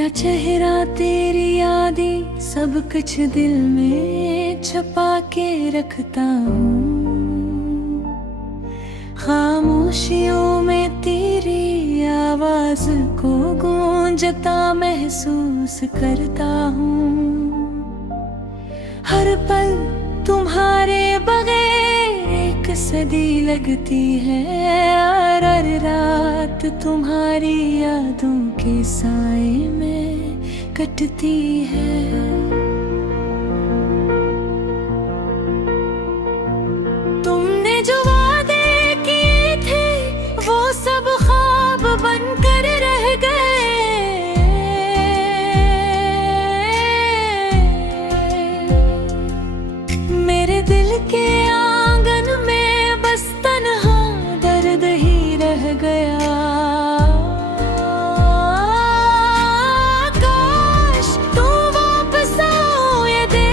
मेरा चेहरा तेरी यादें सब कुछ दिल में छुपा के रखता हूँ। खामोशियों में तेरी आवाज को गूंजता महसूस करता हूँ। हर पल तुम्हारे बगैर एक सदी लगती है, और हर रात तुम्हारी यादों के साए में कटती है। तुमने जो वादे किए थे वो सब ख्वाब बनकर रह गए। मेरे दिल के आंगन में बस तन्हा दर्द ही रह गया। काश तू वापस आओ ये दे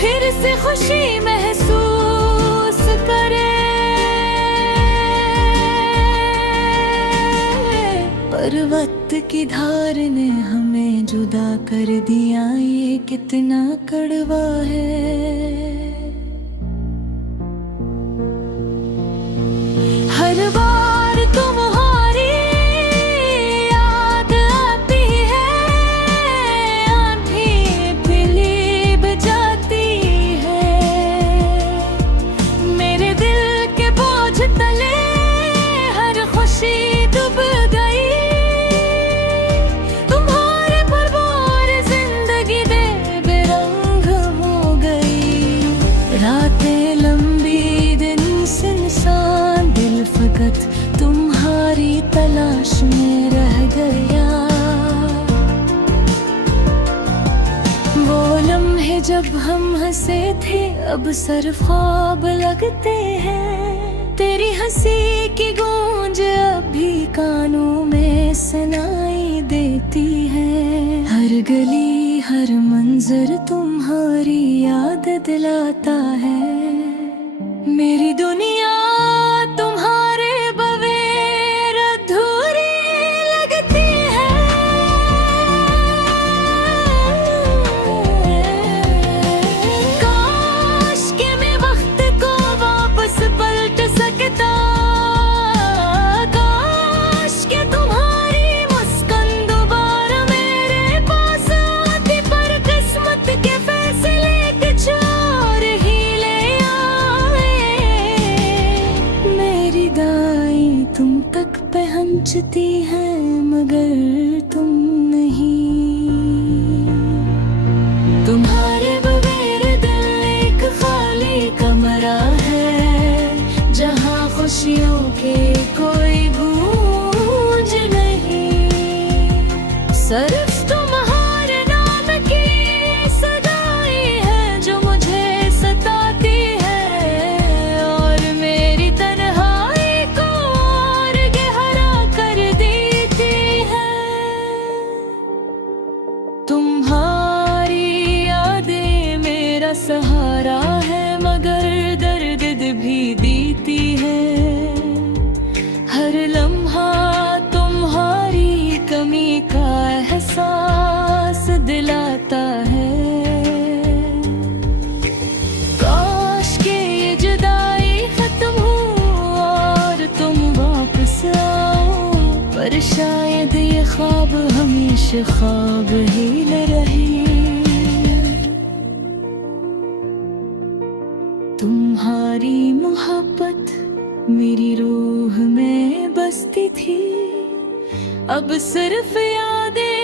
फिर से खुशी महसूस करे। पर वक्त की धार ने हमें जुदा कर दिया, ये कितना कड़वा है। हर बार तुम्हारी याद आती है, आँखें भीग जाती है। मेरे दिल के बोझ तले हर खुशी डूब गई। तुम्हारे परवार जिंदगी दे बेरंग हो गई। रातें लंबी दिन सुनसान, दिल फकत तुम्हारी तलाश में रह गया। वो लम्हे जब हम हंसे थे अब सिर्फ ख्वाब लगते हैं। तेरी हंसी की गूंज अब भी कानों में सुनाई देती है। हर गली हर मंजर तुम्हारी याद दिलाता है। मेरी दुनिया तुम्हारे बगैर अधूरी लगती है। काश के मैं वक्त को वापस पलट सकता। काश के तुम्हारी मुस्कान दोबारा मेरे पास आती, पर किस्मत के फैसले कुछ और ही ले आए। मेरी दाई तुम तक पहुंचती है मगर तुम नहीं। तुम्हारे बगैर दिल एक खाली कमरा है, जहाँ खुशियों के कोई गूंज नहीं। सिर्फ तुम्हारे नाम की सदाई है जो मुझे सताती है, और मेरी तन्हाई को और गहरा कर देती है। तुम्हारी यादें मेरा सहारा है, मगर दर्द भी देती है। हर लम्हा तुम्हारी कमी का एहसास दिलाता है। काश के ये जुदाई खत्म हो और तुम वापस आओ, पर शायद ये ख्वाब हमेशा ख्वाब ही न रहे। तुम्हारी मोहब्बत मेरी रूह में बसती थी, अब सिर्फ यादें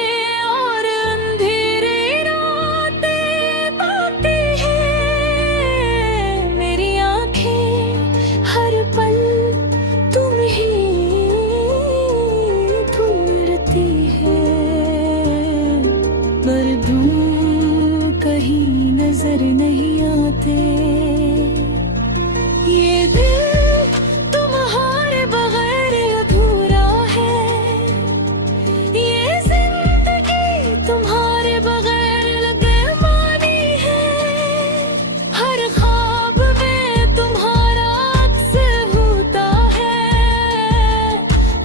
और अंधेरे रातें पाती हैं। मेरी आँखें हर पल तुम ही ढूंढती है, पर तुम कहीं नजर नहीं आते। ये दिल तुम्हारे बगैर अधूरा है, ये जिंदगी तुम्हारे बगैर लगमानी है। हर ख्वाब में तुम्हारा अक्स होता है,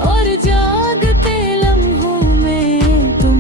और जागते लम्हों में तुम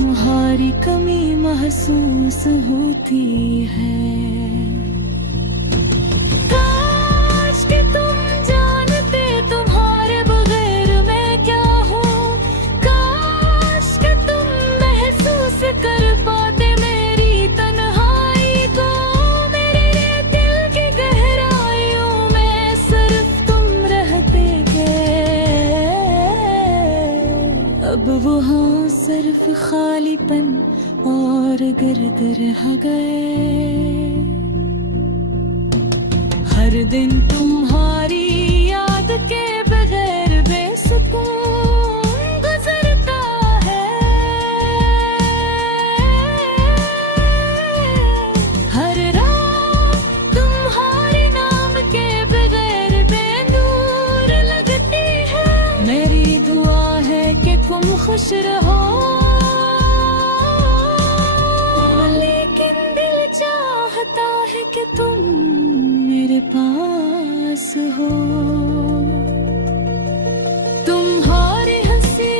दर्द रह गए। हर दिन तुम्हारी याद के बगैर बेसुकून गुजरता है। हर रात तुम्हारे नाम के बगैर बेनूर लगती है। मेरी दुआ है कि तुम खुश रहो, लेकिन दिल चाहता है कि तुम मेरे पास हो। तुम्हारी हंसी,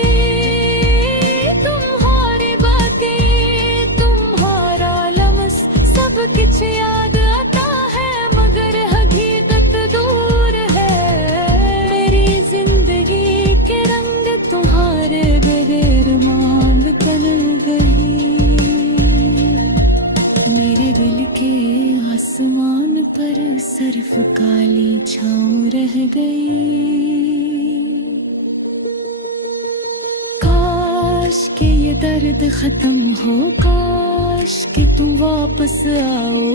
तुम्हारी बातें, तुम्हारा लम्स सब कुछ याद आता है, मगर हकीकत दूर है। मेरी जिंदगी के रंग तुम्हारे बगैर मांग तन गई। मेरे दिल के आसमान पर सिर्फ काली छाँव रह गई। काश कि ये दर्द खत्म हो, काश कि तुम वापस आओ,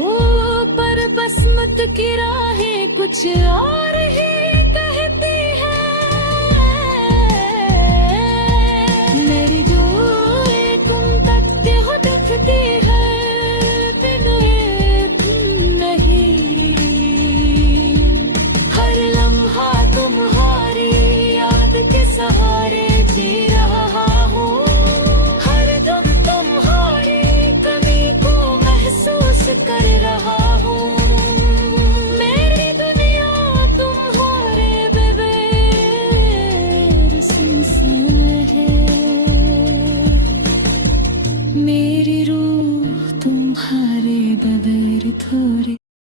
पर बस मत की राहें कुछ और ही